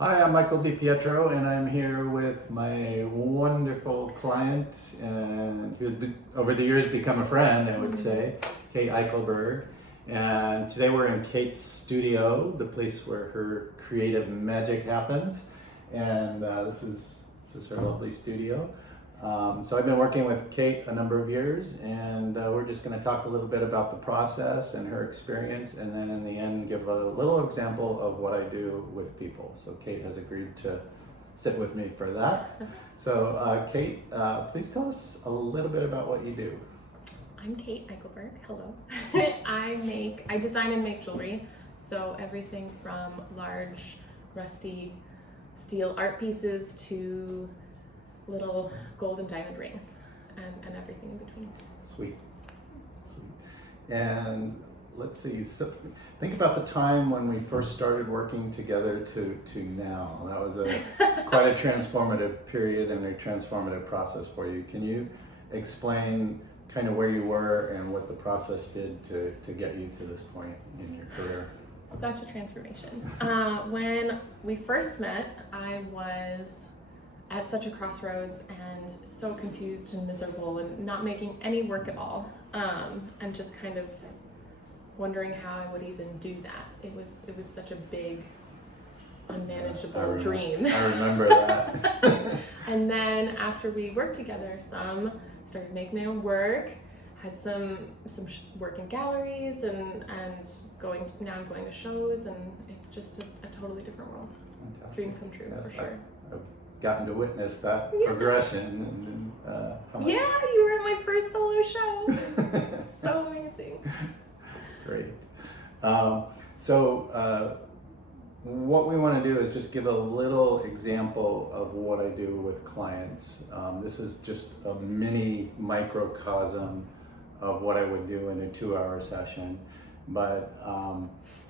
Hi, I'm Michael DiPietro, and I'm here with my wonderful client, and who's over the years become a friend, I would say, Kate Eichelberg. And today we're in Kate's studio, the place where her creative magic happens. And this is her lovely studio. So I've been working with Kate a number of years, and we're just going to talk a little bit about the process and her experience, and then in the end give a little example of what I do with people. So Kate has agreed to sit with me for that. So Kate, please tell us a little bit about what you do. I'm Kate Eichelberg. Hello. I design and make jewelry. So everything from large, rusty steel art pieces to little gold and diamond rings and everything in between. Sweet. And let's see, so think about the time when we first started working together to now. That was quite a transformative period and a transformative process for you. Can you explain kind of where you were and what the process did to get you to this point in your career? Such a transformation. When we first met, I was at such a crossroads and so confused and miserable and not making any work at all, and just kind of wondering how I would even do that. It was such a big, unmanageable dream. I remember that. And then after we worked together started making my own work, had some work in galleries, and now I'm going to shows, and it's just a totally different world. Fantastic. Dream come true, Yes, for sure. I've gotten to witness that progression. And how much... Yeah, you were at my first solo show. So amazing. Great. What we want to do is just give a little example of what I do with clients. This is just a mini microcosm of what I would do in a 2-hour session. But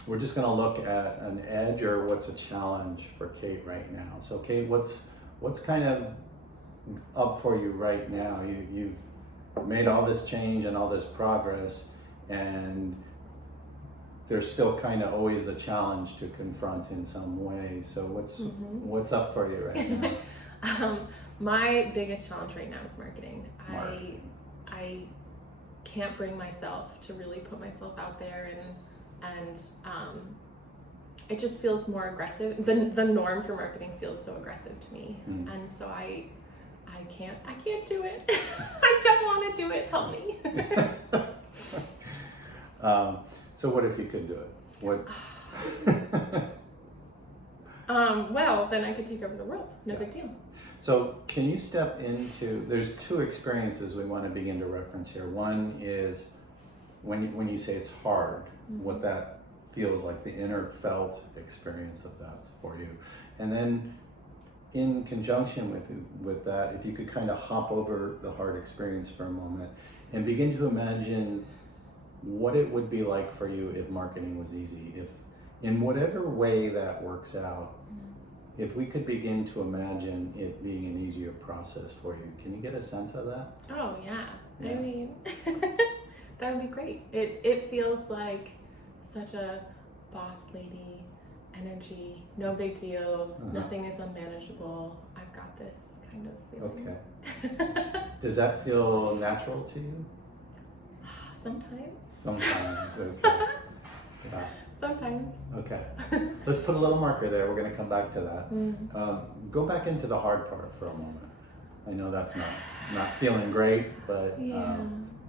we're just going to look at an edge, or what's a challenge for Kate right now. So Kate, what's kind of up for you right now? You've made all this change and all this progress, and there's still kind of always a challenge to confront in some way. So what's up for you right now? My biggest challenge right now is marketing. I can't bring myself to really put myself out there, and it just feels more aggressive. The norm for marketing feels so aggressive to me, and so I can't do it. I don't want to do it. Help me. So what if you could do it? What? Well, then I could take over the world. No big deal. So can you step into, there's 2 experiences we want to begin to reference here. One is when you say it's hard, what that feels like, the inner felt experience of that for you. And then in conjunction with that, if you could kind of hop over the hard experience for a moment and begin to imagine what it would be like for you if marketing was easy, if in whatever way that works out, if we could begin to imagine it being an easier process for you. Can you get a sense of that? Oh yeah. I mean, that would be great. It feels like such a boss lady energy, no big deal, nothing is unmanageable, I've got this kind of feeling. Okay. Does that feel natural to you? Sometimes. Sometimes, okay. Yeah. Sometimes. Okay. Let's put a little marker there. We're going to come back to that. Go back into the hard part for a moment. I know that's not feeling great, but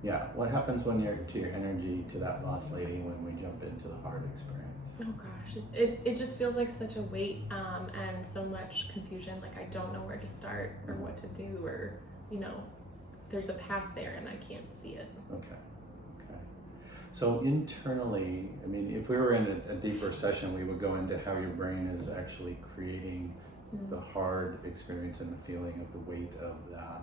yeah. What happens when you're to your energy, to that boss lady, when we jump into the hard experience? Oh gosh, it just feels like such a weight, and so much confusion. Like I don't know where to start or what to do, or there's a path there and I can't see it. Okay. So internally, I mean, if we were in a deeper session, we would go into how your brain is actually creating the hard experience and the feeling of the weight of that.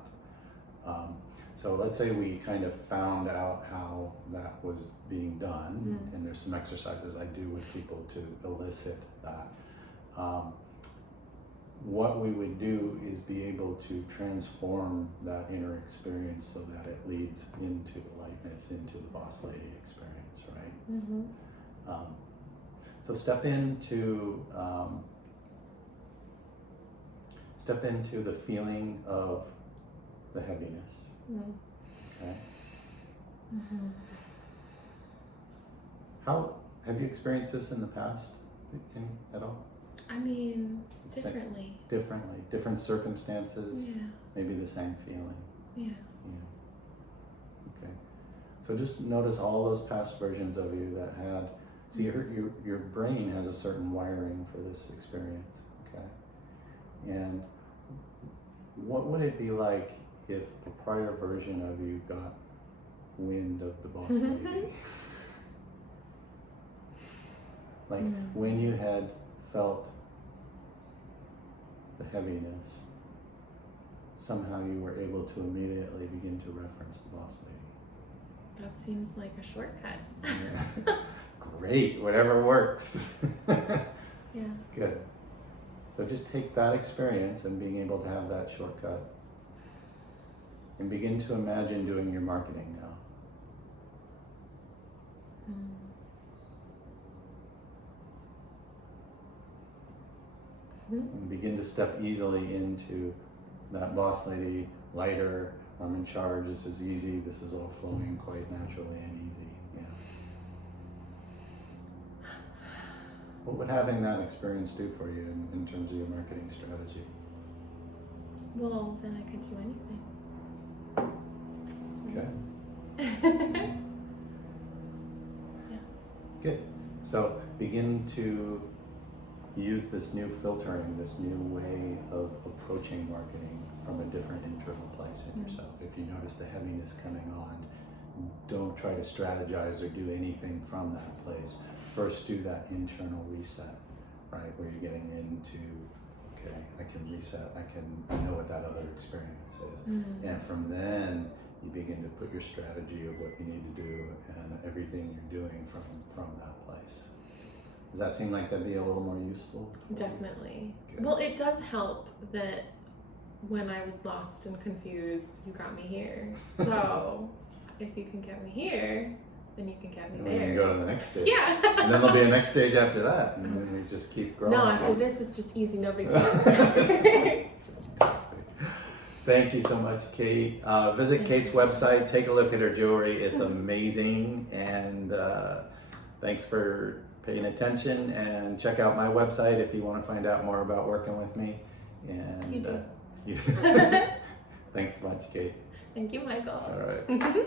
So let's say we kind of found out how that was being done, and there's some exercises I do with people to elicit that. What we would do is be able to transform that inner experience so that it leads into lightness, into the boss lady experience, right? So step into step into the feeling of the heaviness. Okay. Mm-hmm. How have you experienced this in the past at all? I mean, It's like differently. Differently, different circumstances, Yeah. maybe the same feeling. Yeah. Yeah. Okay. So just notice all those past versions of you that had. So your brain has a certain wiring for this experience. Okay. And what would it be like if a prior version of you got wind of the boss lady? Like when you had felt the heaviness, somehow you were able to immediately begin to reference the boss lady. That seems like a shortcut. Yeah. Great, whatever works. Yeah. Good. So just take that experience and being able to have that shortcut and begin to imagine doing your marketing now. And begin to step easily into that boss lady, lighter, I'm in charge, this is easy, this is all flowing quite naturally and easy. Yeah. What would having that experience do for you in terms of your marketing strategy? Well, then I could do anything. Okay. Yeah. Good. So begin to use this new filtering, this new way of approaching marketing from a different internal place in yourself. If you notice the heaviness coming on, don't try to strategize or do anything from that place. First do that internal reset, right? Where you're getting into, okay, I can reset, I know what that other experience is. And from then, you begin to put your strategy of what you need to do and everything you're doing from that place. Does that seem like that'd be a little more useful? Definitely. Good. Well, it does help that when I was lost and confused, you got me here. So if you can get me here, then you can get me And there. we can go to the next stage. Yeah. And then there'll be a next stage after that, and then we just keep growing. No, after this, it's just easy, no big deal. Fantastic. Thank you so much, Kate. Visit Kate's website, take a look at her jewelry. It's amazing. And thanks for paying attention. And check out my website if you want to find out more about working with me. And You do. thanks much, Kate. Thank you, Michael. All right.